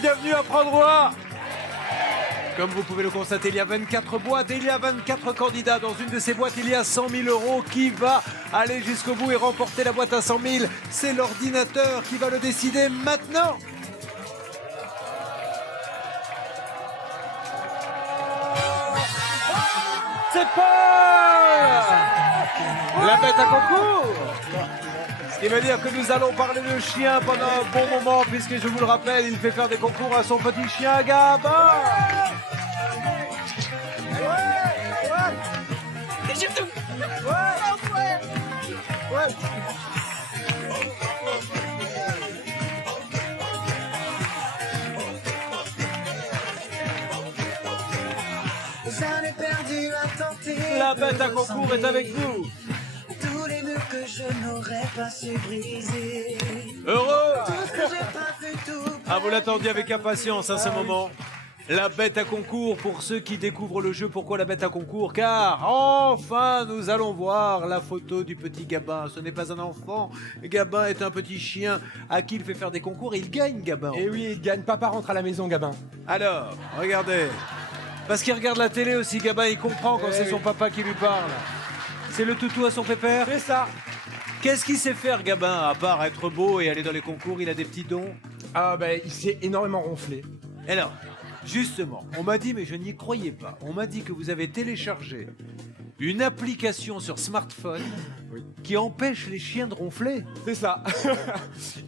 bienvenue à Prendroit. Comme vous pouvez le constater, il y a 24 boîtes et il y a 24 candidats. Dans une de ces boîtes, il y a 100 000 euros. Qui va aller jusqu'au bout et remporter la boîte à 100 000? C'est l'ordinateur qui va le décider maintenant. C'est Paul, la bête à concours. Ce qui veut dire que nous allons parler de chien pendant un bon moment, puisque je vous le rappelle, il fait faire des concours à son petit chien Gabin. La bête à concours est avec nous. Tous les nœuds que je n'aurais pas su briser. Heureux. Tout ce que j'ai pas vu, tout. Ah, vous l'attendiez avec impatience à ce moment. La bête à concours, pour ceux qui découvrent le jeu, pourquoi la bête à concours? Car enfin nous allons voir la photo du petit Gabin. Ce n'est pas un enfant, Gabin est un petit chien à qui il fait faire des concours et il gagne Gabin. Et oui, il gagne, papa rentre à la maison, Gabin. Alors, regardez, parce qu'il regarde la télé aussi, Gabin, il comprend quand c'est son papa qui lui parle. C'est le toutou à son pépère? C'est ça. Qu'est-ce qu'il sait faire, Gabin, à part être beau et aller dans les concours? Il a des petits dons? Ah ben, il s'est énormément ronflé. Alors, justement, on m'a dit, mais je n'y croyais pas, on m'a dit que vous avez téléchargé une application sur smartphone qui empêche les chiens de ronfler. C'est ça.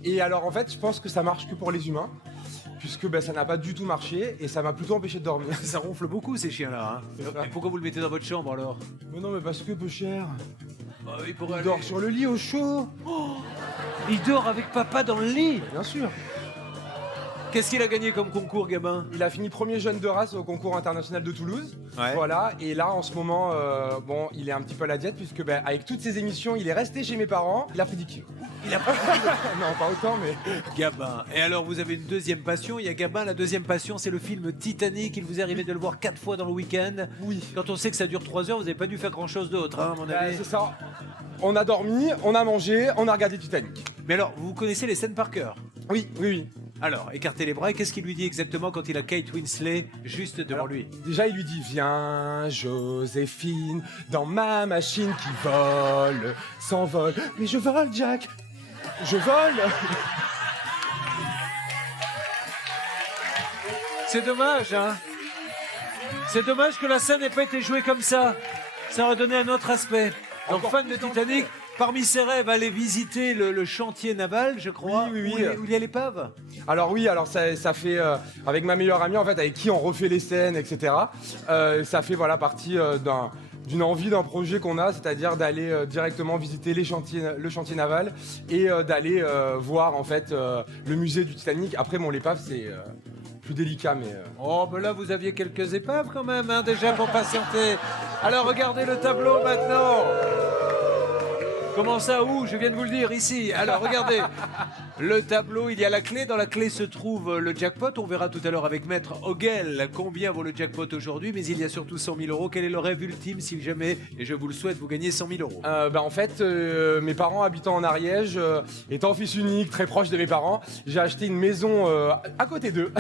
Et alors, en fait, je pense que ça marche que pour les humains, puisque ben, ça n'a pas du tout marché et ça m'a plutôt empêché de dormir. Ça ronfle beaucoup, ces chiens-là. Hein. Et pourquoi vous le mettez dans votre chambre, alors? Mais non, mais parce que peu cher. Il Il dort sur le lit au chaud. Il dort avec papa dans le lit. Bien sûr. Qu'est-ce qu'il a gagné comme concours, Gabin? Il a fini premier jeune de race au concours international de Toulouse. Ouais. Voilà. Et là, en ce moment, bon, il est un petit peu à la diète, puisque ben, avec toutes ses émissions, il est resté chez mes parents. Il a pris 10 kilos. Il a pris Non, pas autant, mais... Gabin. Et alors, vous avez une deuxième passion. Il y a Gabin, la deuxième passion, c'est le film Titanic. Il vous est arrivé de le voir 4 fois dans le week-end. Oui. Quand on sait que ça dure 3 heures, vous n'avez pas dû faire grand-chose d'autre, hein, à mon avis. C'est ça. On a dormi, on a mangé, on a regardé Titanic. Mais alors, vous connaissez les scènes par cœur? Oui, oui, oui. Alors, écartez les bras, et qu'est-ce qu'il lui dit exactement quand il a Kate Winslet juste devant lui? Déjà, il lui dit: viens, Joséphine, dans ma machine qui vole, s'envole. Mais je vole, Jack. Je vole. C'est dommage, hein? C'est dommage que la scène n'ait pas été jouée comme ça. Ça aurait donné un autre aspect. Donc, Encore fan de plus Titanic, parmi ses rêves, aller visiter le chantier naval, je crois. Oui. Où il y a l'épave. Alors oui, alors ça fait, avec ma meilleure amie, en fait, avec qui on refait les scènes, etc., ça fait voilà, partie d'une envie, d'un projet qu'on a, c'est-à-dire d'aller directement visiter le chantier naval et d'aller voir, en fait, le musée du Titanic. Après, bon, l'épave, c'est plus délicat, mais... Oh, ben là, vous aviez quelques épaves quand même, hein, déjà, pour patienter. Alors, regardez le tableau maintenant. Comment ça, où? Je viens de vous le dire, ici. Alors, regardez. Le tableau, il y a la clé. Dans la clé se trouve le jackpot. On verra tout à l'heure avec Maître Hogel combien vaut le jackpot aujourd'hui. Mais il y a surtout 100 000 euros. Quel est le rêve ultime, si jamais, et je vous le souhaite, vous gagnez 100 000 euros? En fait, mes parents habitant en Ariège, étant fils unique, très proche de mes parents, j'ai acheté une maison à côté d'eux.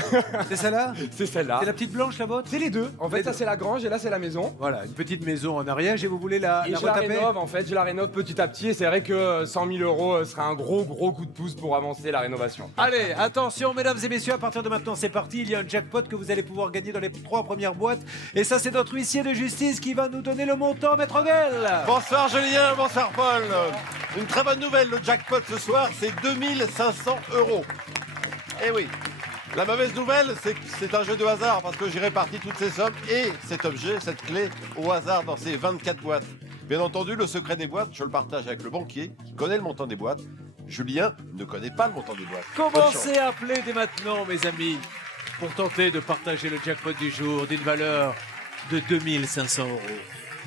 C'est celle-là? C'est celle-là. C'est la petite blanche, la vôtre? C'est les deux. En fait, Les ça deux. c'est la grange et là c'est la maison. Voilà, une petite maison en Ariège et vous voulez la Et je la retaper? rénove, en fait, je la rénove petit à petit et c'est vrai que 100 000 euros serait un gros coup de pouce pour avancer la rénovation. Allez, attention mesdames et messieurs, à partir de maintenant c'est parti, il y a un jackpot que vous allez pouvoir gagner dans les 3 premières boîtes. Et ça c'est notre huissier de justice qui va nous donner le montant, Maître Hogel. Bonsoir Julien, bonsoir Paul. Une très bonne nouvelle, le jackpot ce soir c'est 2500 euros. Eh oui, la mauvaise nouvelle c'est que c'est un jeu de hasard parce que j'ai réparti toutes ces sommes et cet objet, cette clé, au hasard dans ces 24 boîtes. Bien entendu, le secret des boîtes, je le partage avec le banquier qui connaît le montant des boîtes. Julien ne connaît pas le montant des boîtes. Bonne chance. Commencez à appeler dès maintenant mes amis pour tenter de partager le jackpot du jour d'une valeur de 2500 euros.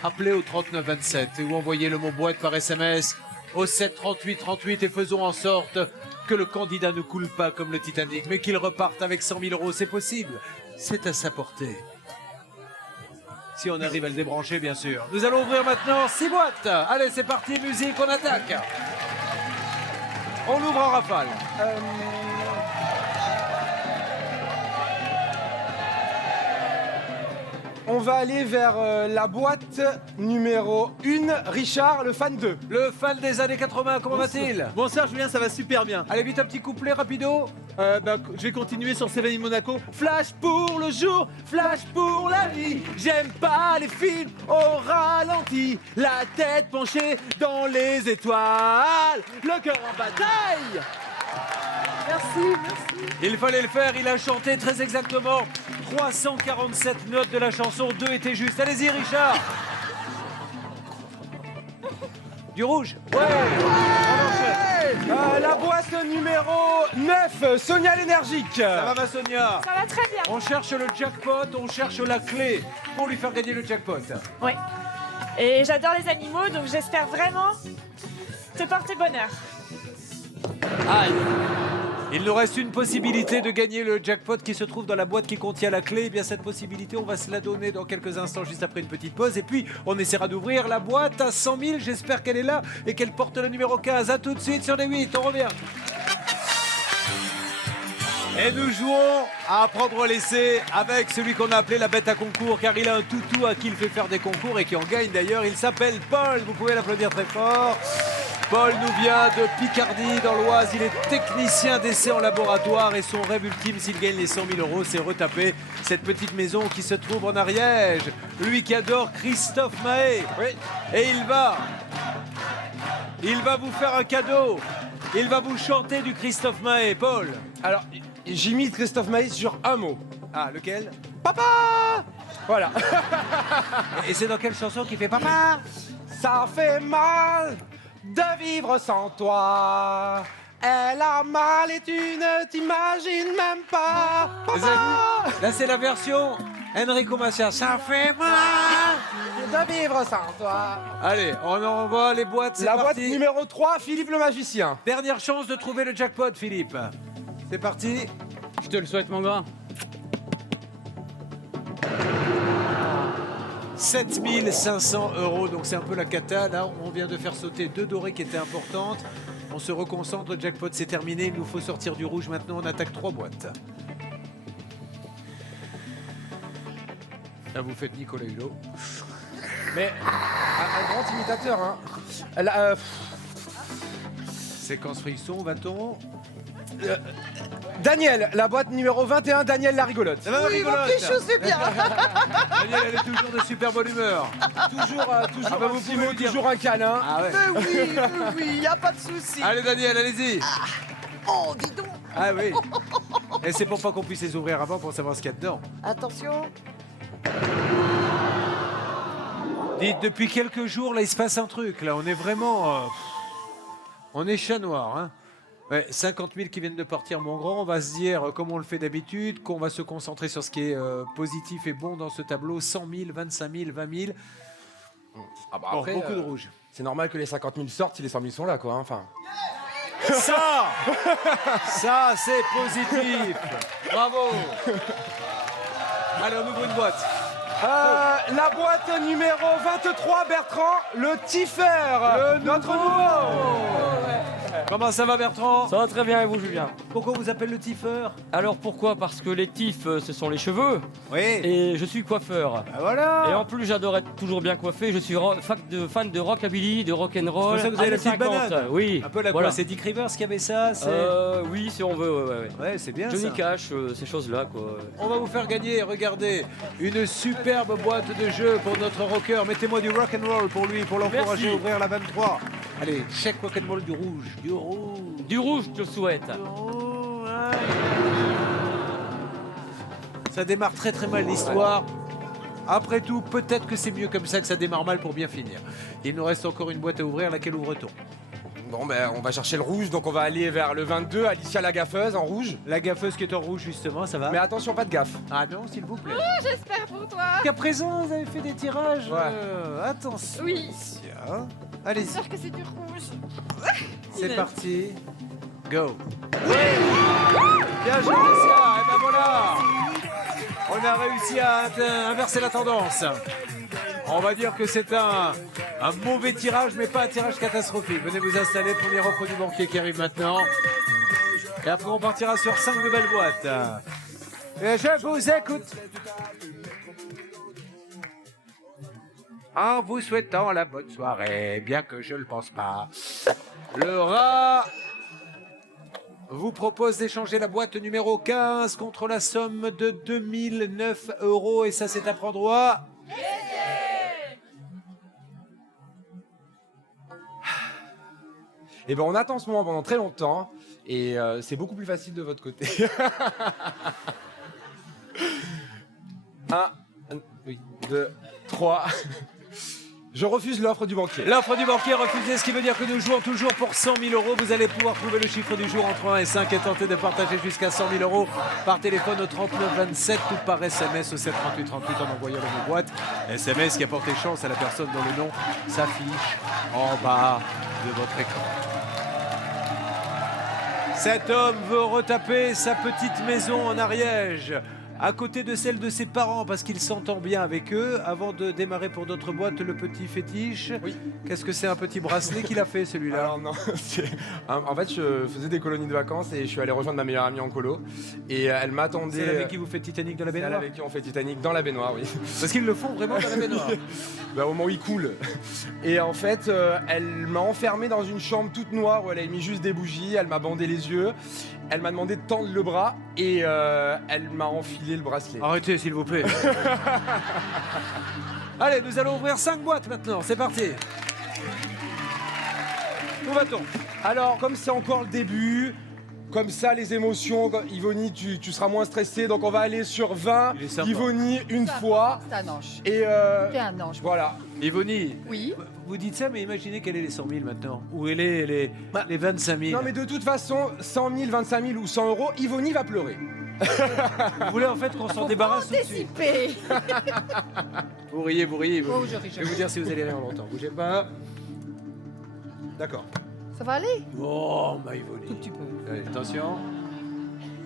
Appelez au 3927 ou envoyez le mot boîte par SMS au 7 38 38 et faisons en sorte que le candidat ne coule pas comme le Titanic mais qu'il reparte avec 100 000 euros. C'est possible, c'est à sa portée. Si on arrive à le débrancher, bien sûr. Nous allons ouvrir maintenant 6 boîtes. Allez, c'est parti, musique, on attaque. On ouvre en rafale. on va aller vers la boîte numéro 1. Richard, le fan 2. Le fan des années 80, comment va-t-il? Bonsoir Julien, ça va super bien. Allez vite, un petit couplet rapido. Je vais continuer sur Seven Monaco. Flash pour le jour, flash pour la nuit. J'aime pas les films au ralenti. La tête penchée dans les étoiles. Le cœur en bataille. Merci. Il fallait le faire, il a chanté très exactement 347 notes de la chanson, 2 étaient justes. Allez-y Richard. Du rouge. Ouais. On enchaîne. La boîte numéro 9. Sonia l'énergique. Ça va ma Sonia? Ça va très bien. On cherche le jackpot, on cherche la clé pour lui faire gagner le jackpot. Oui. Et j'adore les animaux, donc j'espère vraiment te porter bonheur. Aïe. Il nous reste une possibilité de gagner le jackpot qui se trouve dans la boîte qui contient la clé. Eh bien cette possibilité, on va se la donner dans quelques instants, juste après une petite pause. Et puis, on essaiera d'ouvrir la boîte à 100 000. J'espère qu'elle est là et qu'elle porte le numéro 15. A tout de suite sur les 8, on revient. Et nous jouons à prendre l'essai avec celui qu'on a appelé la bête à concours, car il a un toutou à qui il fait faire des concours et qui en gagne d'ailleurs. Il s'appelle Paul, vous pouvez l'applaudir très fort. Paul nous vient de Picardie, dans l'Oise. Il est technicien d'essai en laboratoire et son rêve ultime, s'il gagne les 100 000 euros, c'est retaper cette petite maison qui se trouve en Ariège. Lui qui adore Christophe Maé. Oui. Et il va vous faire un cadeau. Il va vous chanter du Christophe Maé. Paul. Alors, j'imite Christophe Maé sur un mot. Ah, lequel? Papa. Voilà. Et c'est dans quelle chanson qu'il fait papa? Ça fait mal de vivre sans toi. Elle a mal et tu ne t'imagines même pas. Vous avez vu? Là, c'est la version Enrico Macias. Ça fait mal De vivre sans toi. Allez, on envoie les boîtes, c'est La parti. boîte numéro 3, Philippe le magicien. Dernière chance de trouver le jackpot, Philippe. C'est parti. Je te le souhaite, mon grand. 7 500 euros, donc c'est un peu la cata. Là, on vient de faire sauter 2 dorées qui étaient importantes. On se reconcentre, le jackpot c'est terminé. Il nous faut sortir du rouge maintenant. On attaque 3 boîtes. Là, vous faites Nicolas Hulot. Mais un grand imitateur, hein. Séquence frisson, va-t-on? Daniel, la boîte numéro 21, Daniel la rigolote. Oui, mon petit chou, c'est bien. Daniel, elle est toujours de super bonne humeur. Toujours Ah bah, un vous petit pouvez mot, le dire. toujours un câlin. Ah ouais. Oui, y a pas de souci. Allez, Daniel, allez-y. Oh, dis donc. Ah oui. Et c'est pour pas qu'on puisse les ouvrir avant pour savoir ce qu'il y a dedans. Attention. Dites, depuis quelques jours, là, il se passe un truc. Là, on est vraiment... on est chat noir, hein. Ouais, 50 000 qui viennent de partir, mon grand. On va se dire, comme on le fait d'habitude, qu'on va se concentrer sur ce qui est positif et bon dans ce tableau. 100 000, 25 000, 20 000. Ah bah Bon, après, beaucoup de rouge. c'est normal que les 50 000 sortent si les 100 000 sont là, quoi. Hein. Enfin, Ça, c'est positif. Bravo. Allez, on ouvre une boîte. la boîte numéro 23, Bertrand, le Tiffer, notre nouveau. Comment ça va, Bertrand? Ça va très bien et vous, Julien? Pourquoi on vous appelle le tifeur? Alors pourquoi? Parce que les tifs, ce sont les cheveux. Oui. Et je suis coiffeur. Ah, voilà. Et en plus, j'adore être toujours bien coiffé. Je suis fan de rockabilly, de rock'n'roll. C'est pour ça que vous avez la petite années 50. banane. Oui. Un peu la voilà. quoi? C'est Dick Rivers qui avait ça? Oui, si on veut. Ouais. Ouais, c'est bien Johnny ça. Cash, ces choses-là, quoi. On va vous faire gagner, regardez, une superbe boîte de jeux pour notre rocker. Mettez-moi du rock'n'roll pour lui, pour l'encourager Merci. à ouvrir la 23. Allez, chèque rock'n'roll du rouge. Du rouge. Du rouge, je te le souhaite. Ça démarre très très mal l'histoire. Après tout, peut-être que c'est mieux comme ça, que ça démarre mal pour bien finir. Il nous reste encore une boîte à ouvrir, laquelle ouvre-t-on? Bon, ben, on va chercher le rouge, donc on va aller vers le 22, Alicia la gaffeuse en rouge. La gaffeuse qui est en rouge justement, ça va? Mais attention, pas de gaffe. Ah non, s'il vous plaît. J'espère pour toi. Jusqu'à présent, vous avez fait des tirages. Ouais. Attention. Oui. Tiens. Allez-y, J'espère que c'est du rouge. c'est parti. Go. Oui. Bien joué, Alicia. Et ben voilà. On a réussi à inverser la tendance. On va dire que c'est un mauvais tirage, mais pas un tirage catastrophique. Venez vous installer, premier offre du banquier qui arrive maintenant. Et après, on partira sur 5 nouvelles boîtes. Et je vous écoute. en vous souhaitant la bonne soirée, bien que je le pense pas. Le rat vous propose d'échanger la boîte numéro 15 contre la somme de 2009 € et ça c'est à prendre au... Et ben on attend ce moment pendant très longtemps et c'est beaucoup plus facile de votre côté. Oui, 2, 3. Je refuse l'offre du banquier. L'offre du banquier refusée, ce qui veut dire que nous jouons toujours pour 100 000 €. Vous allez pouvoir trouver le chiffre du jour entre 1 et 5 et tenter de partager jusqu'à 100 000 € par téléphone au 39 27 ou par SMS au 7 38 38 en envoyant dans vos boîtes. SMS qui a porté chance à la personne dont le nom s'affiche en bas de votre écran. Cet homme veut retaper sa petite maison en Ariège, à côté de celle de ses parents, parce qu'il s'entend bien avec eux. Avant de démarrer pour d'autres boîtes, le petit fétiche. Oui. Qu'est-ce que c'est, un petit bracelet qu'il a fait, celui-là? Alors non, en fait je faisais des colonies de vacances et je suis allé rejoindre ma meilleure amie en colo et elle m'attendait. C'est avec qui vous faites Titanic dans la C'est elle baignoire? avec qui on fait Titanic dans la baignoire, oui. Parce qu'ils le font vraiment dans la baignoire. Bah, au moment où il coule. Et en fait, elle m'a enfermé dans une chambre toute noire où elle avait mis juste des bougies, elle m'a bandé les yeux, elle m'a demandé de tendre le bras et elle m'a enfilé le bracelet. Arrêtez, s'il vous plaît. Allez, nous allons ouvrir 5 boîtes maintenant. C'est parti. Où va-t-on? Alors, comme c'est encore le début, comme ça les émotions, Ivonie, tu seras moins stressée, donc on va aller sur 20. Il est sympa. Ivonie, une fois. C'est un ange. Et C'est un ange. voilà. Ivonie, Oui. vous dites ça, mais imaginez quelle est les 100 000 maintenant. Où est les 25 000. Non mais de toute façon, 100 000, 25 000 ou 100 €, Ivonie va pleurer. Vous voulez en fait qu'on s'en Faut débarrasse tout de suite? anticiper. Vous riez, vous riez. Oh, je ris, Je vais vous dire si vous allez rire longtemps. Bougez pas. D'accord. Ça va aller? Oh, ma Ivonie. Tout petit peu. Allez, attention.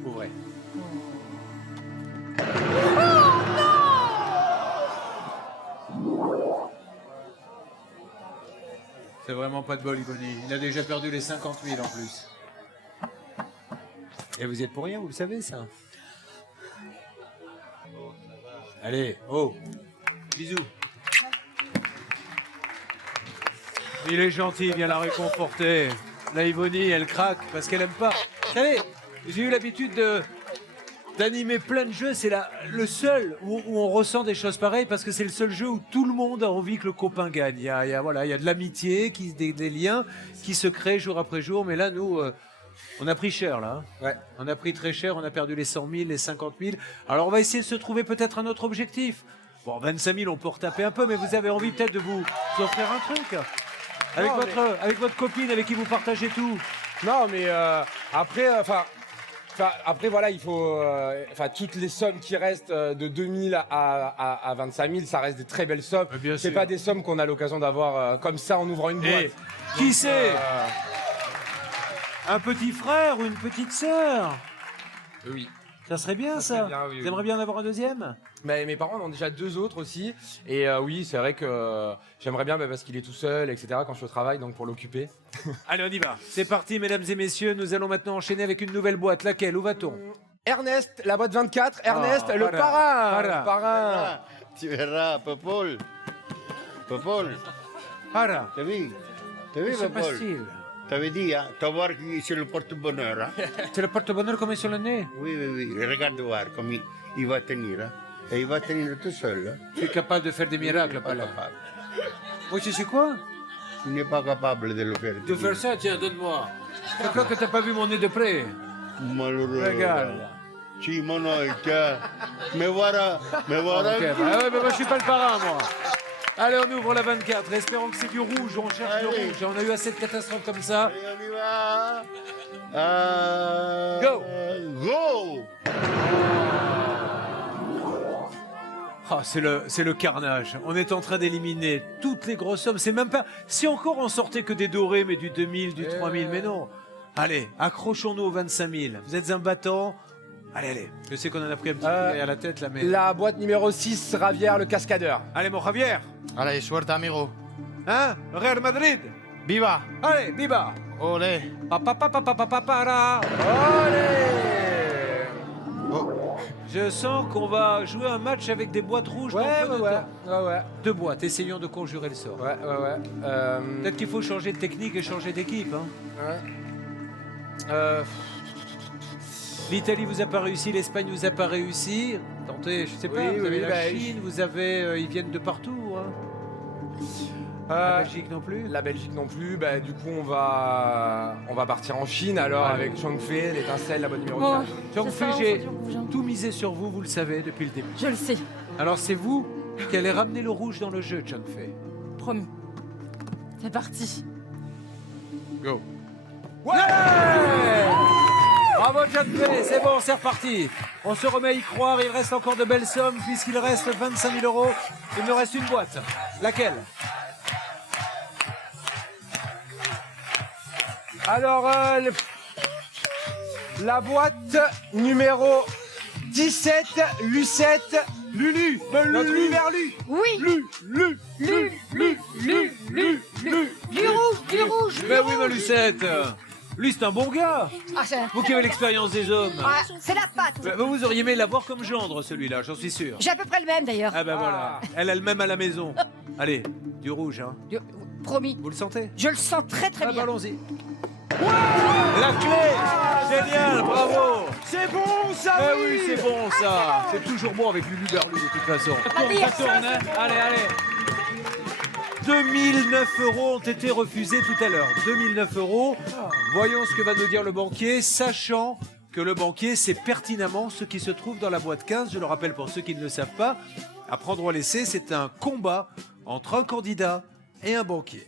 Ouvrez. C'est vraiment pas de bol, Ivonie. Il a déjà perdu les 50 000 en plus. Et vous y êtes pour rien, vous le savez, ça. Allez, oh. Bisous. Il est gentil, il vient la réconforter. La Ivonie, elle craque parce qu'elle aime pas. Vous savez, j'ai eu l'habitude d'animer plein de jeux. C'est le seul où on ressent des choses pareilles parce que c'est le seul jeu où tout le monde a envie que le copain gagne. Il y a de l'amitié, des liens qui se créent jour après jour. Mais là, nous, on a pris cher, là. Hein. Ouais. On a pris très cher. On a perdu les 100 000, les 50 000. Alors, on va essayer de se trouver peut-être un autre objectif. Bon, 25 000, on peut retaper un peu, mais vous avez envie peut-être de vous offrir un truc avec, avec votre copine avec qui vous partagez tout. Non mais après, après voilà, il faut, toutes les sommes qui restent de 2000 à 25 000, ça reste des très belles sommes. Bien C'est sûr. pas des sommes qu'on a l'occasion d'avoir comme ça en ouvrant une boîte. Et qui sait un petit frère ou une petite sœur? Oui. Ça serait bien, Ça ça. serait bien, oui, Vous oui. aimeriez bien en avoir un deuxième? Mais mes parents en ont déjà 2 autres aussi. Et oui, c'est vrai que j'aimerais bien parce qu'il est tout seul, etc. quand je suis au travail, donc pour l'occuper. Allez, on y va. C'est parti, mesdames et messieurs. Nous allons maintenant enchaîner avec une nouvelle boîte. Laquelle? Où va-t-on? Ernest, la boîte 24. Ernest, Ah, le para. parrain. Para. Le parrain. Ah, tu verras, Popol. Popol, Para. t'as vu? T'as Que vu, se Popol? passe-t-il? T'avais dit, hein? Tu vas voir que c'est le porte-bonheur, hein? C'est le porte-bonheur comme sur le nez. Oui, oui, oui. Regarde voir comme il va tenir, hein? Et il va tenir tout seul, hein? Tu es capable de faire des miracles, pas là. Moi, tu sais quoi? Tu n'es pas capable de le faire. De faire ça, tiens, donne-moi. Je crois que t'as pas vu mon nez de près. Malheureux. Regarde. Si, mon oeil, tiens. Mais voilà, mais voilà. Ok, bah ouais, mais moi je suis pas le parrain, moi. Allez, on ouvre la 24. Espérons que c'est du rouge. On cherche le Allez. rouge. On a eu assez de catastrophes comme ça. Allez, on y va. Go. Go. Ah, c'est le carnage. On est en train d'éliminer toutes les grosses sommes. C'est même pas. Si encore on sortait que des dorés, mais du 2000, du 3000, mais non. Allez, accrochons-nous aux 25 000. Vous êtes un battant. Allez, allez. Je sais qu'on en a pris un petit peu derrière la tête là, mais. La boîte numéro 6, Ravière, le cascadeur. Allez, mon Javier. Allez, suerte, amigo. Hein? Real Madrid. Viva. Allez, viva. Olé. Para. Olé. Oh. Je sens qu'on va jouer un match avec des boîtes rouges dans peu de temps. ouais. 2 boîtes, essayons de conjurer le sort. Ouais. Peut-être qu'il faut changer de technique et changer d'équipe. Hein. L'Italie vous a pas réussi, l'Espagne vous a pas réussi. Tentez, je sais pas, Oui, vous avez oui, la bah, Chine, vous avez, ils viennent de partout. Hein. La Belgique non plus. La Belgique non plus. Bah, du coup, on va partir en Chine alors avec Zhang Fei, l'étincelle, la boîte numéro 4. Zhang Fei, j'ai tout misé sur vous, vous le savez depuis le début. Je le sais, Alors c'est vous qui allez ramener le rouge dans le jeu, Zhang Fei. promis. C'est parti. Go. Ouais, bravo Zhang Fei, c'est bon, c'est reparti. On se remet à y croire, il reste encore de belles sommes puisqu'il reste 25 000 €. Il me reste une boîte. Laquelle? Alors, la boîte numéro 17, Lucette, Lulu, notre Lu. Oui. Du rouge. Ben oui, ma Lucette. Lui, c'est un bon gars. Ah, Vous qui avez l'expérience des hommes. c'est la patte. Ben, vous auriez aimé l'avoir comme gendre, celui-là, j'en suis sûr. J'ai à peu près le même d'ailleurs. Ah ben voilà, elle a le même à la maison. Allez, du rouge, hein. Promis. Vous le sentez? Je le sens très Ah, bien. allons-y. La clé! Génial, bravo! C'est bon, ça, Eh oui, c'est bon ça! C'est toujours bon avec Lulu Berlu de toute façon. Ça tourne, hein. Allez. 2009 € ont été refusés tout à l'heure. 2009 €. Voyons ce que va nous dire le banquier, sachant que le banquier sait pertinemment ce qui se trouve dans la boîte 15. Je le rappelle pour ceux qui ne le savent pas. À prendre ou à laisser, c'est un combat entre un candidat et un banquier.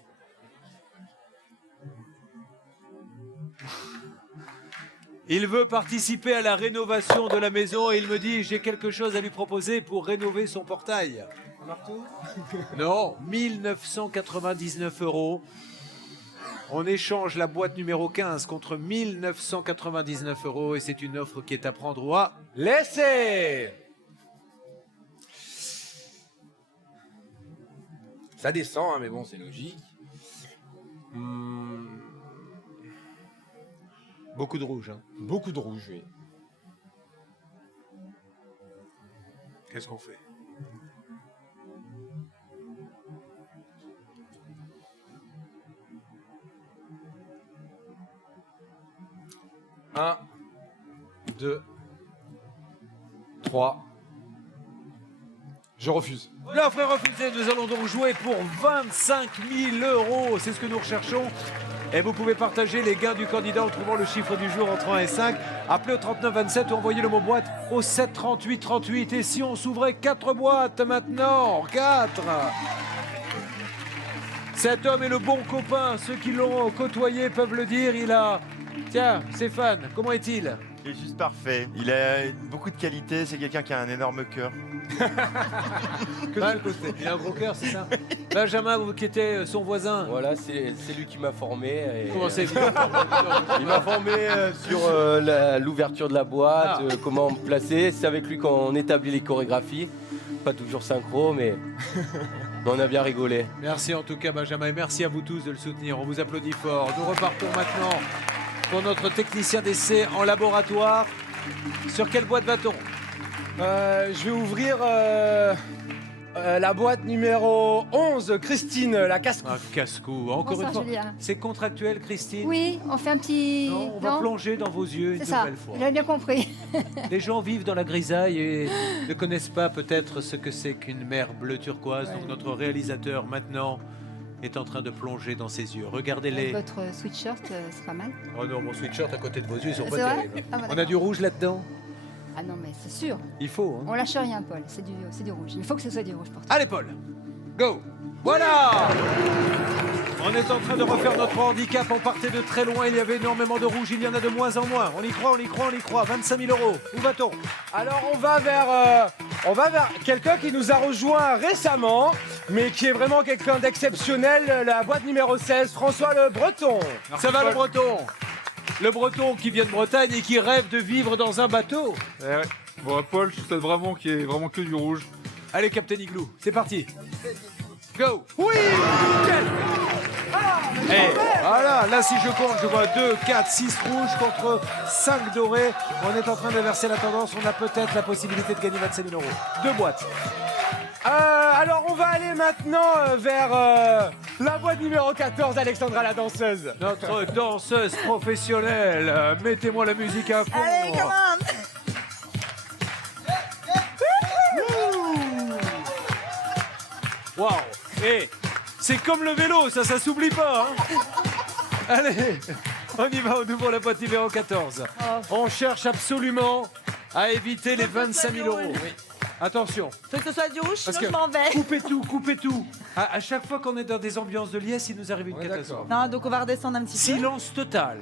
Il veut participer à la rénovation de la maison et il me dit j'ai quelque chose à lui proposer pour rénover son portail. Un marteau? Non, 1999 €. On échange la boîte numéro 15 contre 1999 € et c'est une offre qui est à prendre ou à laissez. Ça descend, hein, mais bon, c'est logique. Beaucoup de rouge. Hein. Beaucoup de rouge, oui. Qu'est-ce qu'on fait? Un, 2, 3. Je refuse. L'offre est refusée, nous allons donc jouer pour 25 000 €. C'est ce que nous recherchons. Et vous pouvez partager les gains du candidat en trouvant le chiffre du jour entre 1 et 5. Appelez au 3927 ou envoyez le mot boîte au 7 38 38. Et si on s'ouvrait 4 boîtes maintenant? 4. Cet homme est le bon copain. Ceux qui l'ont côtoyé peuvent le dire. Il a... Tiens, Stéphane, comment est-il? Il est juste parfait. Il a beaucoup de qualités. C'est quelqu'un qui a un énorme cœur. Que de ce côté. Il a un gros cœur, c'est ça? Benjamin, vous qui étiez son voisin. Voilà, c'est lui qui m'a formé. Et, Comment c'est? il m'a formé sur l'ouverture de la boîte, comment me placer. C'est avec lui qu'on établit les chorégraphies. Pas toujours synchro, mais on a bien rigolé. Merci en tout cas, Benjamin, et merci à vous tous de le soutenir. On vous applaudit fort. Nous repartons maintenant pour notre technicien d'essai en laboratoire. Sur quelle boîte va-t-on? Je vais ouvrir la boîte numéro 11, Christine, la casse-cou. Un casse-cou, encore Bonsoir, une fois. Julien. C'est contractuel, Christine? Oui, on fait un petit... Non, on va plonger dans vos yeux une C'est ça, nouvelle fois. j'avais bien compris. Les gens vivent dans la grisaille et ne connaissent pas peut-être ce que c'est qu'une mer bleu turquoise. Ouais. Donc notre réalisateur maintenant est en train de plonger dans ses yeux. Regardez-les. Votre sweatshirt, c'est pas mal. Oh non, mon sweatshirt à côté de vos yeux, ils sont pas C'est vrai? terribles. Ah, bah, On a d'accord. du rouge là-dedans? Ah non, mais c'est sûr. Il faut, hein. On lâche rien, Paul. C'est du rouge. Il faut que ce soit du rouge pour toi. Allez, Paul, go! Voilà! On est en train de refaire notre handicap. On partait de très loin. Il y avait énormément de rouge. Il y en a de moins en moins. On y croit, on y croit, on y croit. 25 000 €. Où va-t-on? Alors on va vers quelqu'un qui nous a rejoint récemment, mais qui est vraiment quelqu'un d'exceptionnel, la boîte numéro 16, François Le Breton. Ça va, le Breton? Le Breton qui vient de Bretagne et qui rêve de vivre dans un bateau. Ouais. Bon, Paul, je souhaite vraiment qu'il y ait vraiment que du rouge. Allez, Captain Igloo, c'est parti. Go! Oui! Et voilà, là si je compte, je vois 2, 4, 6 rouges contre 5 dorés. On est en train d'inverser la tendance, on a peut-être la possibilité de gagner 25 000 €. 2 boîtes. Alors on va aller maintenant vers la boîte numéro 14, Alexandra la danseuse. Notre danseuse professionnelle, mettez-moi la musique à fond. Allez, come on. Waouh. Et c'est comme le vélo, ça s'oublie pas. Hein. Allez, on y va, on ouvre la boîte numéro 14. On cherche absolument à éviter les 25 000 €. Oui. Attention. Faut que ce soit du rouge, Parce sinon que je m'en vais. coupez tout. À chaque fois qu'on est dans des ambiances de liesse, il nous arrive une catastrophe. Non, donc on va redescendre un petit peu. Silence total.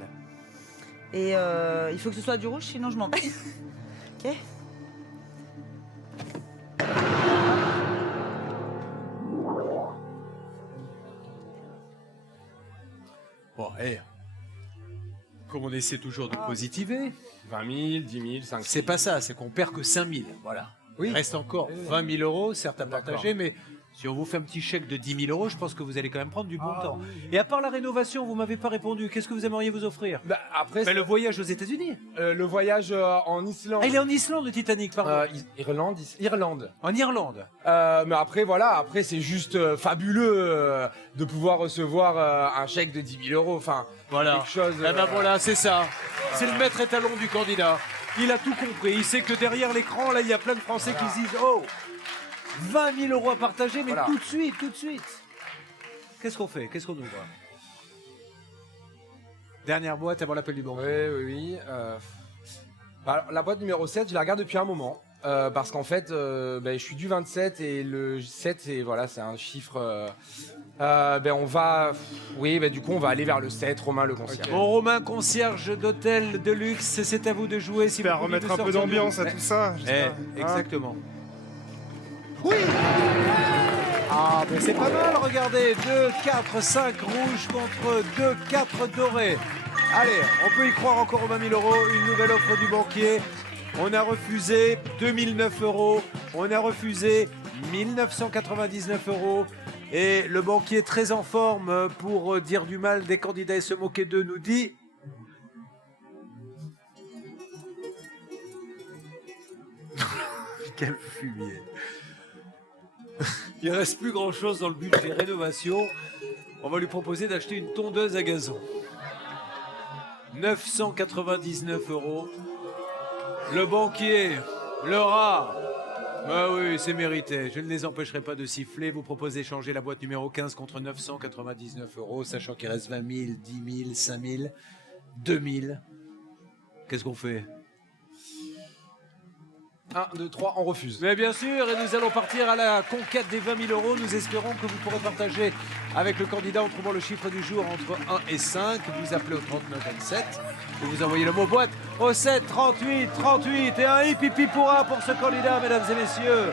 Et il faut que ce soit du rouge, sinon je m'en vais. Ok. Bon, comme on essaie toujours de positiver. 20 000, 10 000, 5 000. C'est pas ça, c'est qu'on perd que 5 000. Voilà. Oui. Il reste encore 20 000 €, certes à partager, mais si on vous fait un petit chèque de 10 000 €, je pense que vous allez quand même prendre du bon temps. Et à part la rénovation, vous m'avez pas répondu. Qu'est-ce que vous aimeriez vous offrir? Après, le voyage aux États-Unis. Le voyage en Islande. Ah, il est en Islande, le Titanic, pardon. Irlande. En Irlande. Mais après, voilà, après c'est juste fabuleux de pouvoir recevoir un chèque de 10 000 €. Enfin, voilà. quelque chose. Eh ben voilà, c'est ça. C'est le maître étalon du candidat. Il a tout compris. Il sait que derrière l'écran, là, il y a plein de Français qui se disent « Oh, 20 000 € à partager, mais Voilà. tout de suite. Qu'est-ce qu'on fait? Qu'est-ce qu'on ouvre? Dernière boîte avant l'appel du banquier. Oui. Alors, la boîte numéro 7, je la regarde depuis un moment. Parce qu'en fait, je suis du 27 et le 7, c'est un chiffre. On va. Du coup, on va aller vers le 7, Romain le concierge. Bon, Romain, concierge d'hôtel de luxe, c'est à vous de jouer. Si vous remettre un peu d'ambiance à tout ça. Exactement. Oui. Ah, mais c'est pas mal, regardez. 2, 4, 5 rouges contre 2, 4 dorés. Allez, on peut y croire encore aux 20 000 €. Une nouvelle offre du banquier. On a refusé 2009 €. On a refusé 1999 €. Et le banquier, très en forme pour dire du mal des candidats et se moquer d'eux, nous dit... Quel fumier. Il reste plus grand chose dans le budget rénovation. On va lui proposer d'acheter une tondeuse à gazon. 999 €. Le banquier, le rat. Bah oui, c'est mérité. Je ne les empêcherai pas de siffler. Vous propose d'échanger la boîte numéro 15 contre 999 €, sachant qu'il reste 20 000, 10 000, 5 000, 2 000. Qu'est-ce qu'on fait? 1, 2, 3, on refuse. Mais bien sûr, et nous allons partir à la conquête des 20 000 €. Nous espérons que vous pourrez partager avec le candidat en trouvant le chiffre du jour entre 1 et 5. Vous appelez au 39 27 et vous envoyez le mot boîte au 7 38 38. Et un hip hip hip hurrah pour ce candidat, mesdames et messieurs.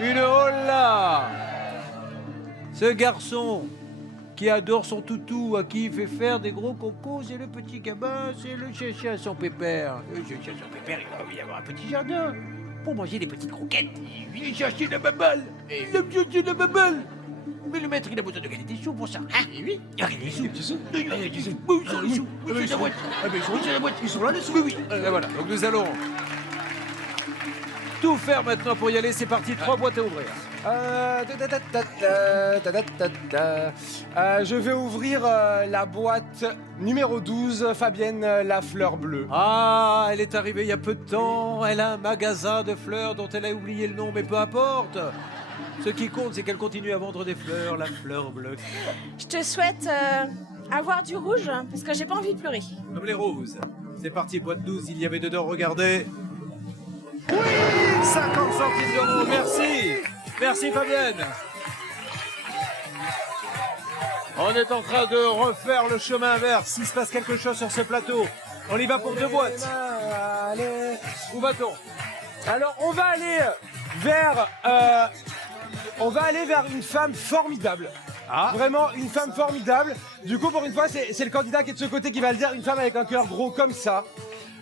Une holla. Ce garçon qui adore son toutou, à qui il fait faire des gros cocos, c'est le petit gamin, c'est le chien à son pépère. Le chien à son pépère, il va y avoir un petit jardin pour manger des petites croquettes. Il est cherché la baballe. Il a besoin de la baballe. Mais le maître, il a besoin de gagner des sous pour ça. Hein? Oui. Il y a des sous. Il y a des sous. Oui, ils sont les sous. Oui, c'est la boîte. Oui, c'est la boîte. Ils sont là, les sous. Oui. Et voilà. Donc nous allons tout faire maintenant pour y aller. C'est parti. 3 boîtes à ouvrir. Je vais ouvrir la boîte numéro 12, Fabienne la fleur bleue. Ah, elle est arrivée il y a peu de temps. Elle a un magasin de fleurs dont elle a oublié le nom, mais peu importe. Ce qui compte, c'est qu'elle continue à vendre des fleurs, la fleur bleue. Je te souhaite avoir du rouge, parce que j'ai pas envie de pleurer. Comme les roses. C'est parti, boîte 12, il y avait dedans, regardez. Oui, 50 centimes d'euros, merci. Merci Fabienne. On est en train de refaire le chemin inverse. S'il se passe quelque chose sur ce plateau, on y va pour 2 boîtes. Où va-t-on? Alors, on va aller vers une femme formidable. Ah. Vraiment une femme formidable. Du coup, pour une fois, c'est le candidat qui est de ce côté qui va le dire. Une femme avec un cœur gros comme ça.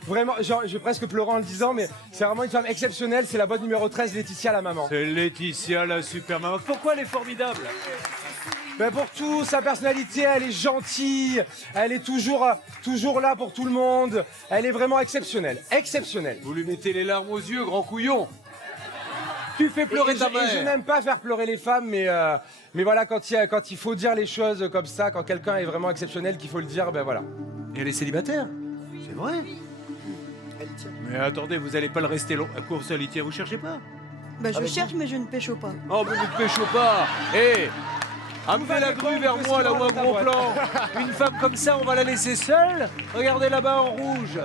Vraiment, genre, je vais presque pleurer en le disant, mais c'est vraiment une femme exceptionnelle. C'est la boîte numéro 13, Laetitia la maman. C'est Laetitia la super maman. Pourquoi elle est formidable? Ben pour tout, sa personnalité, elle est gentille, elle est toujours là pour tout le monde, elle est vraiment exceptionnelle, exceptionnelle. Vous lui mettez les larmes aux yeux, grand couillon. Tu fais pleurer ta mère. Je n'aime pas faire pleurer les femmes, mais voilà, quand il faut dire les choses comme ça, quand quelqu'un est vraiment exceptionnel, qu'il faut le dire, ben voilà. Et elle est célibataire? C'est vrai. Mais attendez, vous allez pas le rester long. À quoi ça l'y tient? Vous cherchez pas? Bah je cherche mais je ne pécho pas. Oh, mais ne pécho pas. Hé, amenez la grue vers moi, là où un gros plan. Une femme comme ça, on va la laisser seule? Regardez là-bas en rouge.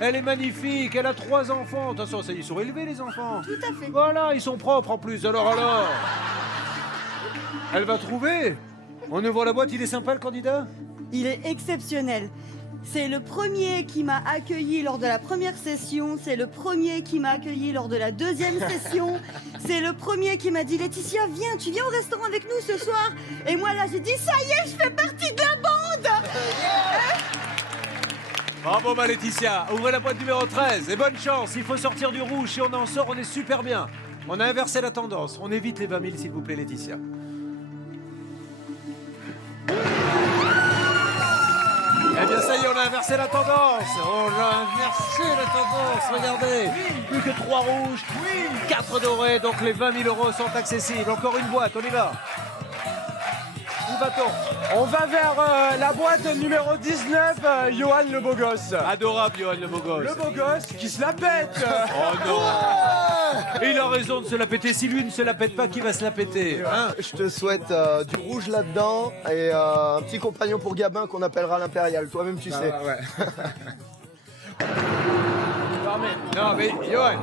Elle est magnifique, elle a 3 enfants. Attention, ça, ils sont élevés, les enfants. Tout à fait. Voilà, ils sont propres en plus. Alors. Elle va trouver. On ouvre la boîte, il est sympa, le candidat? Il est exceptionnel. C'est le premier qui m'a accueilli lors de la première session, c'est le premier qui m'a accueilli lors de la deuxième session, c'est le premier qui m'a dit « Laetitia, viens, tu viens au restaurant avec nous ce soir ?» Et moi là, j'ai dit « Ça y est, je fais partie de la bande !» Bravo ma Laetitia, ouvrez la boîte numéro 13 et bonne chance, il faut sortir du rouge, si on en sort on est super bien. On a inversé la tendance, on évite les 20 000 s'il vous plaît Laetitia. Eh bien ça y est, on a inversé la tendance. On a inversé la tendance, regardez. Plus que 3 rouges, 4 dorés, donc les 20 000 euros sont accessibles. Encore une boîte, on y va. Où va-t-on? On va vers la boîte numéro 19, Johan le beau gosse. Adorable Johan le beau gosse. Le beau gosse qui se la pète. Oh non. Et il a raison de se la péter. Si lui ne se la pète pas, qui va se la péter hein? Je te souhaite du rouge là-dedans et un petit compagnon pour Gabin qu'on appellera l'Impérial. Toi-même, tu sais. Ouais. Non mais Johan,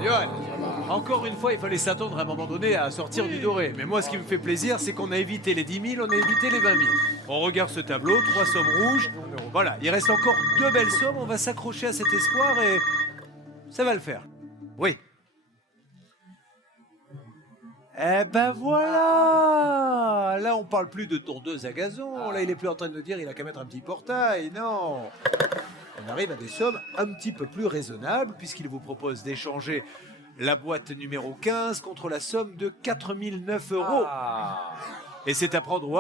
encore une fois, il fallait s'attendre à un moment donné à sortir du doré. Mais moi, ce qui me fait plaisir, c'est qu'on a évité les 10 000, on a évité les 20 000. On regarde ce tableau, 3 sommes rouges. Voilà, il reste encore 2 belles sommes. On va s'accrocher à cet espoir et ça va le faire. Oui. Eh ben voilà! Là, on parle plus de tondeuse à gazon. Là, il est plus en train de nous dire il a qu'à mettre un petit portail. Non! On arrive à des sommes un petit peu plus raisonnables puisqu'il vous propose d'échanger la boîte numéro 15 contre la somme de 4 009 euros. Et c'est à prendre au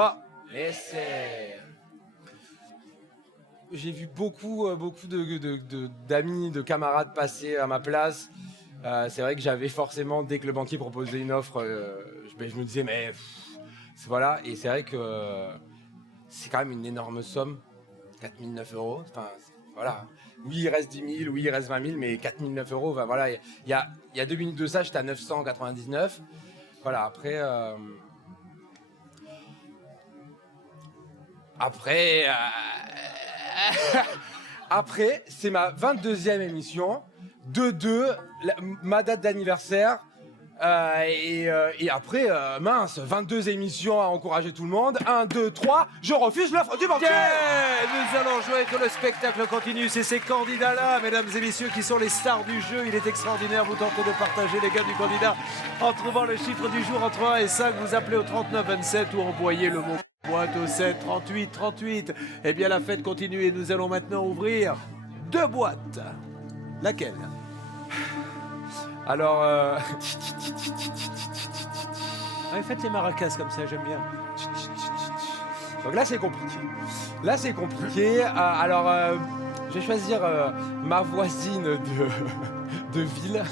J'ai vu beaucoup d'amis, de camarades passer à ma place. C'est vrai que j'avais forcément, dès que le banquier proposait une offre, je me disais, mais voilà. Et c'est vrai que c'est quand même une énorme somme, 4 009 euros. Enfin, voilà. Oui, il reste 10 000, oui, il reste 20 000, mais 4 009 euros, ben voilà. Il y a 2 minutes de ça, j'étais à 999. Voilà, après, c'est ma 22e émission. 2-2, ma date d'anniversaire. Et après, mince, 22 émissions à encourager tout le monde. 1, 2, 3, je refuse l'offre du banquier. Nous allons jouer que le spectacle continue. C'est ces candidats-là, mesdames et messieurs, qui sont les stars du jeu. Il est extraordinaire. Vous tentez de partager les gars du candidat en trouvant le chiffre du jour entre 1 et 5. Vous appelez au 39 27 ou envoyez le mot boîte au 7 38 38. Eh bien, la fête continue et nous allons maintenant ouvrir 2 boîtes. Laquelle? Alors, faites les maracas comme ça, j'aime bien. Donc là, c'est compliqué. Alors, je vais choisir ma voisine de ville.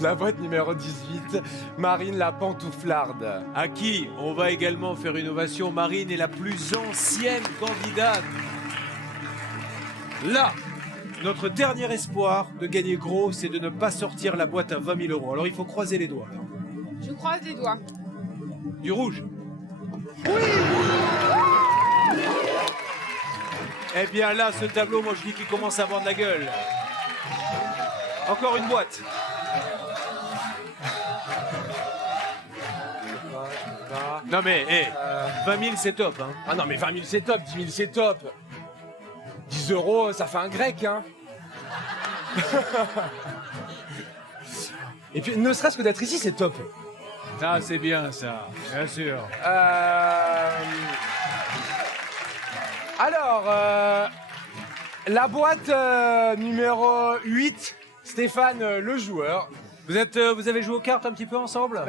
La boîte numéro 18, Marine la pantouflarde. À qui on va également faire une ovation. Marine est la plus ancienne candidate. Là, notre dernier espoir de gagner gros, c'est de ne pas sortir la boîte à 20 000 euros. Alors il faut croiser les doigts. Là. Je croise les doigts. Du rouge. Oui. Eh bien là, ce tableau, moi je dis qu'il commence à avoir de la gueule. Encore une boîte. Non mais, 20 000 c'est top. Hein. Ah non mais 20 000 c'est top, 10 000 c'est top. 10 euros, ça fait un grec, hein. Et puis, ne serait-ce que d'être ici, c'est top. Ah, c'est bien, ça, bien sûr. Alors, la boîte numéro 8, Stéphane le joueur. Vous avez joué aux cartes un petit peu ensemble?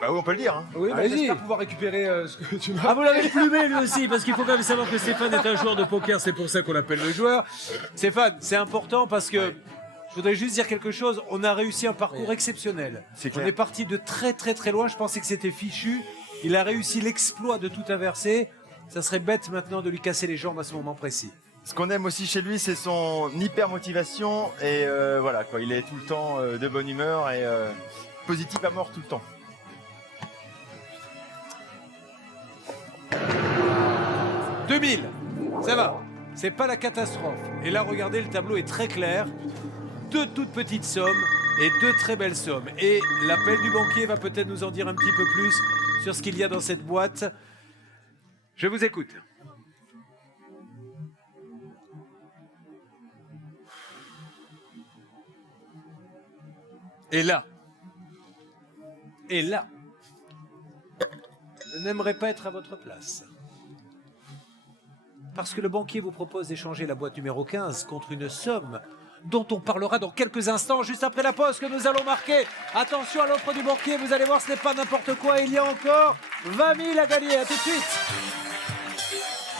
Bah oui, on peut le dire. Hein. Oui, bah, Allez-y. j'espère pouvoir récupérer ce que tu m'as. Ah, vous l'avez plumé lui aussi, parce qu'il faut quand même savoir que Stéphane est un joueur de poker, c'est pour ça qu'on l'appelle le joueur. Stéphane, c'est important parce que je voudrais juste dire quelque chose. On a réussi un parcours exceptionnel. C'est On clair. est parti de très très très loin. Je pensais que c'était fichu. Il a réussi l'exploit de tout inverser. Ça serait bête maintenant de lui casser les jambes à ce moment précis. Ce qu'on aime aussi chez lui, c'est son hyper motivation et voilà quoi. Il est tout le temps de bonne humeur et positif à mort tout le temps. 2000, ça va. C'est pas la catastrophe. Et là, regardez, le tableau est très clair. 2 toutes petites sommes et 2 très belles sommes. Et l'appel du banquier va peut-être nous en dire un petit peu plus sur ce qu'il y a dans cette boîte. Je vous écoute. Et là, je n'aimerais pas être à votre place. Parce que le banquier vous propose d'échanger la boîte numéro 15 contre une somme dont on parlera dans quelques instants, juste après la pause que nous allons marquer. Attention à l'offre du banquier, vous allez voir, ce n'est pas n'importe quoi. Il y a encore 20 000 à gagner. À tout de suite.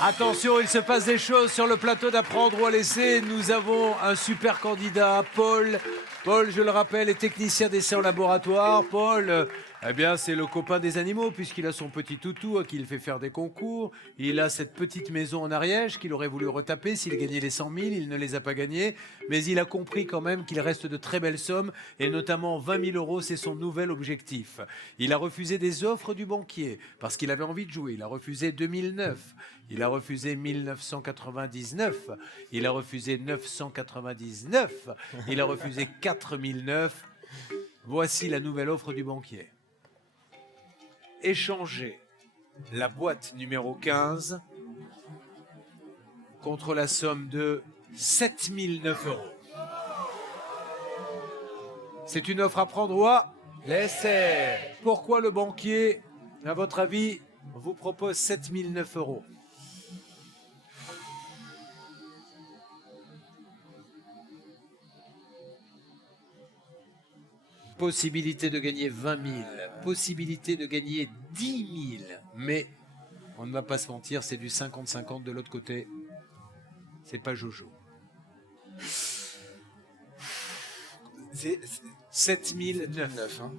Attention, il se passe des choses sur le plateau d'apprendre ou à laisser. Nous avons un super candidat, Paul. Paul, je le rappelle, est technicien d'essai en laboratoire. Paul, eh bien, c'est le copain des animaux puisqu'il a son petit toutou à qui il fait faire des concours. Il a cette petite maison en Ariège qu'il aurait voulu retaper s'il gagnait les 100 000. Il ne les a pas gagnés. Mais il a compris quand même qu'il reste de très belles sommes et notamment 20 000 euros, c'est son nouvel objectif. Il a refusé des offres du banquier parce qu'il avait envie de jouer. Il a refusé 2009. Il a refusé 1999. Il a refusé 999. Il a refusé 4009. Voici la nouvelle offre du banquier. Échanger la boîte numéro 15 contre la somme de 7009 euros. C'est une offre à prendre ou à laisser. Pourquoi le banquier, à votre avis, vous propose 7009 euros? Possibilité de gagner 20 000, possibilité de gagner 10 000, mais on ne va pas se mentir, c'est du 50-50 de l'autre côté. C'est pas Jojo. C'est 7009. Hein.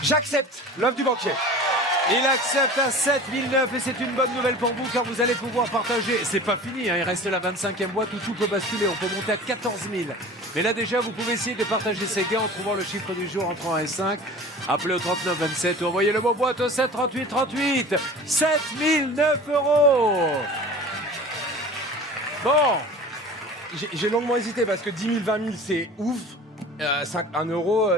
J'accepte l'offre du banquier. Il accepte à 7009 et c'est une bonne nouvelle pour vous car vous allez pouvoir partager. C'est pas fini, hein, il reste la 25e boîte où tout peut basculer. On peut monter à 14 000. Mais là déjà, vous pouvez essayer de partager ces gains en trouvant le chiffre du jour entre 1 et 5. Appelez au 3927 ou envoyez le mot boîte au 7 38 38. 7009 euros. Bon. J'ai longuement hésité parce que 10 000, 20 000, c'est ouf. 1 euro,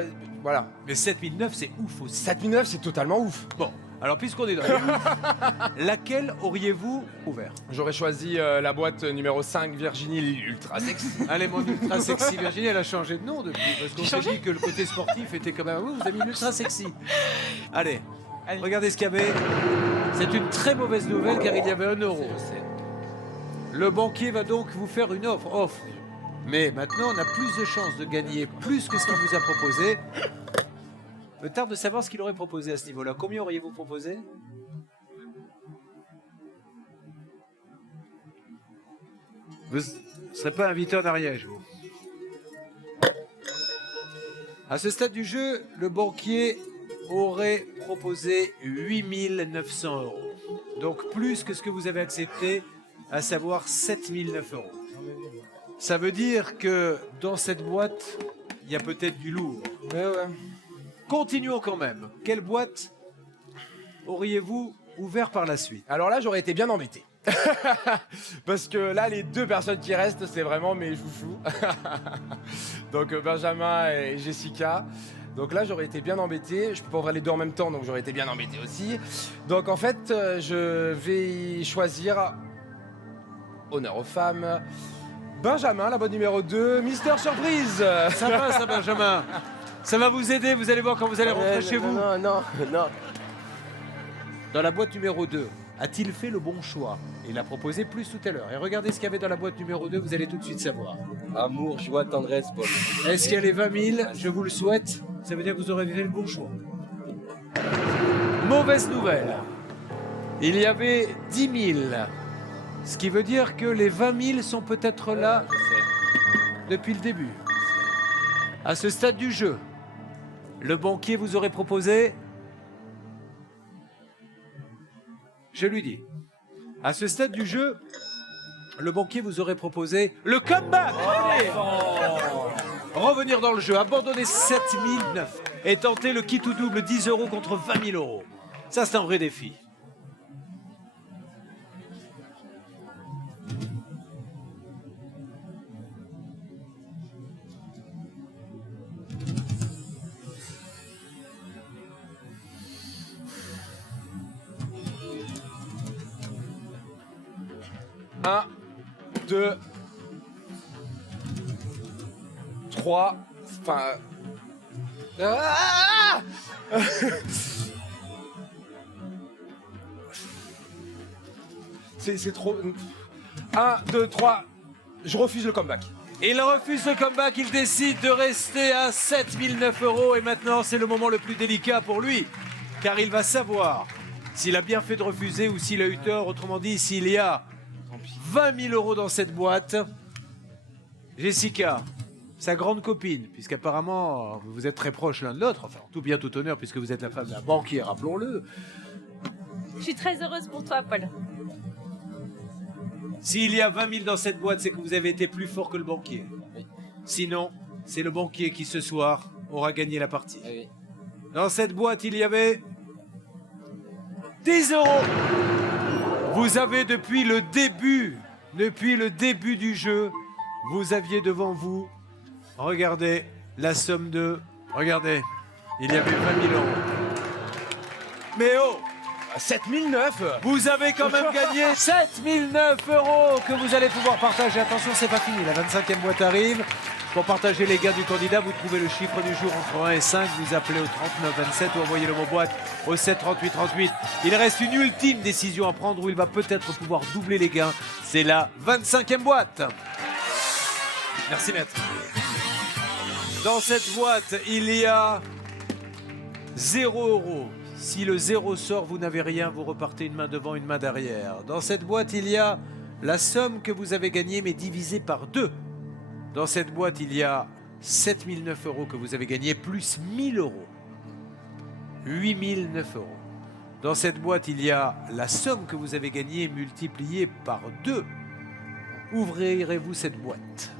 voilà. Mais 7009, c'est ouf aussi. 7009, c'est totalement ouf. Bon, alors puisqu'on est dans les ouf, laquelle auriez-vous ouvert? J'aurais choisi la boîte numéro 5, Virginie Ultra Sexy. Allez, mon Ultra Sexy Virginie, elle a changé de nom depuis. Parce qu'on s'est dit que le côté sportif était quand même... Vous avez mis l'Ultra Sexy. Allez, regardez ce qu'il y avait. C'est une très mauvaise nouvelle car il y avait 1 euro. Le banquier va donc vous faire une offre. Mais maintenant, on a plus de chances de gagner plus que ce qu'il vous a proposé. Me tarde de savoir ce qu'il aurait proposé à ce niveau-là. Combien auriez-vous proposé? Vous ne serez pas invité en Ariège, vous. À ce stade du jeu, le banquier aurait proposé 8 900 euros. Donc plus que ce que vous avez accepté, à savoir 7 009 euros. Ça veut dire que dans cette boîte, il y a peut-être du lourd. Ouais. Continuons quand même. Quelle boîte auriez-vous ouvert par la suite? Alors là, j'aurais été bien embêté. Parce que là, les deux personnes qui restent, c'est vraiment mes chouchous. Donc Benjamin et Jessica. Donc là, j'aurais été bien embêté. Je peux pas ouvrir les deux en même temps, donc j'aurais été bien embêté aussi. Donc en fait, je vais choisir, honneur aux femmes, Benjamin, la boîte numéro 2, Mister Surprise. Sympa ça, Benjamin. Ça va vous aider, vous allez voir quand vous allez rentrer chez vous. Non. Dans la boîte numéro 2, a-t-il fait le bon choix? Il a proposé plus tout à l'heure. Et regardez ce qu'il y avait dans la boîte numéro 2, vous allez tout de suite savoir. Amour, joie, tendresse, Paul. Est-ce qu'il y a les 20 000? Je vous le souhaite. Ça veut dire que vous aurez fait le bon choix. Mauvaise nouvelle. Il y avait 10 000. Ce qui veut dire que les 20 000 sont peut-être là depuis le début. À ce stade du jeu, le banquier vous aurait proposé... Je lui dis. À ce stade du jeu, le banquier vous aurait proposé le comeback. Revenir dans le jeu, abandonner 7009 et tenter le kit ou double 10 € contre 20 000 €. Ça, c'est un vrai défi. Un, 2, 3, enfin... C'est trop... 1, 2, 3, je refuse le comeback. Il refuse le comeback, il décide de rester à 7009 € et maintenant c'est le moment le plus délicat pour lui, car il va savoir s'il a bien fait de refuser ou s'il a eu tort, autrement dit s'il y a 20 000 € dans cette boîte. Jessica, sa grande copine, puisqu'apparemment vous êtes très proches l'un de l'autre, enfin tout bien tout honneur puisque vous êtes la femme d'un banquier, rappelons-le. Je suis très heureuse pour toi, Paul. S'il y a 20 000 dans cette boîte, c'est que vous avez été plus fort que le banquier. Sinon, c'est le banquier qui ce soir aura gagné la partie. Dans cette boîte, il y avait 10 €. Vous avez depuis le début du jeu, vous aviez devant vous, regardez, la somme de... Regardez, il y avait 20 000 €. Mais oh, 7009. Vous avez quand même gagné 7009 € que vous allez pouvoir partager. Attention, c'est pas fini, la 25e boîte arrive. Pour partager les gains du candidat, vous trouvez le chiffre du jour entre 1 et 5, vous appelez au 3927 ou envoyez le mot boîte au 7 38 38. Il reste une ultime décision à prendre où il va peut-être pouvoir doubler les gains. C'est la 25e boîte. Merci maître. Dans cette boîte, il y a 0 €. Si le 0 sort, vous n'avez rien, vous repartez une main devant, une main derrière. Dans cette boîte, il y a la somme que vous avez gagnée, mais divisée par 2. Dans cette boîte, il y a 7009 € que vous avez gagné, plus 1000 €. 8009 €. Dans cette boîte, il y a la somme que vous avez gagnée multipliée par 2. Ouvrirez-vous cette boîte?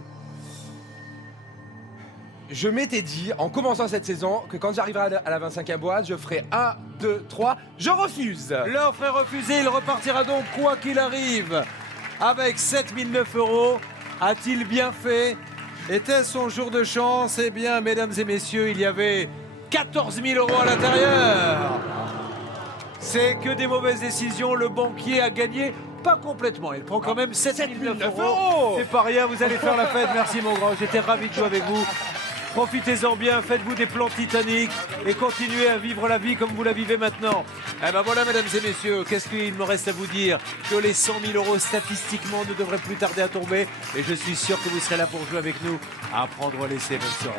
Je m'étais dit, en commençant cette saison, que quand j'arriverai à la 25e boîte, je ferai 1, 2, 3, je refuse. L'offre est refusée, il repartira donc quoi qu'il arrive avec 7009 €. A-t-il bien fait? Était-ce son jour de chance? Eh bien, mesdames et messieurs, il y avait 14 000 € à l'intérieur. C'est que des mauvaises décisions. Le banquier a gagné, pas complètement. Il prend quand même 7009 €. C'est pas rien, vous allez faire la fête. Merci mon grand, j'étais ravi de jouer avec vous. Profitez-en bien, faites-vous des plans titaniques et continuez à vivre la vie comme vous la vivez maintenant. Eh ben voilà, mesdames et messieurs, qu'est-ce qu'il me reste à vous dire? Que les 100 000 € statistiquement ne devraient plus tarder à tomber. Et je suis sûr que vous serez là pour jouer avec nous à apprendre à laisser. Bonne soirée.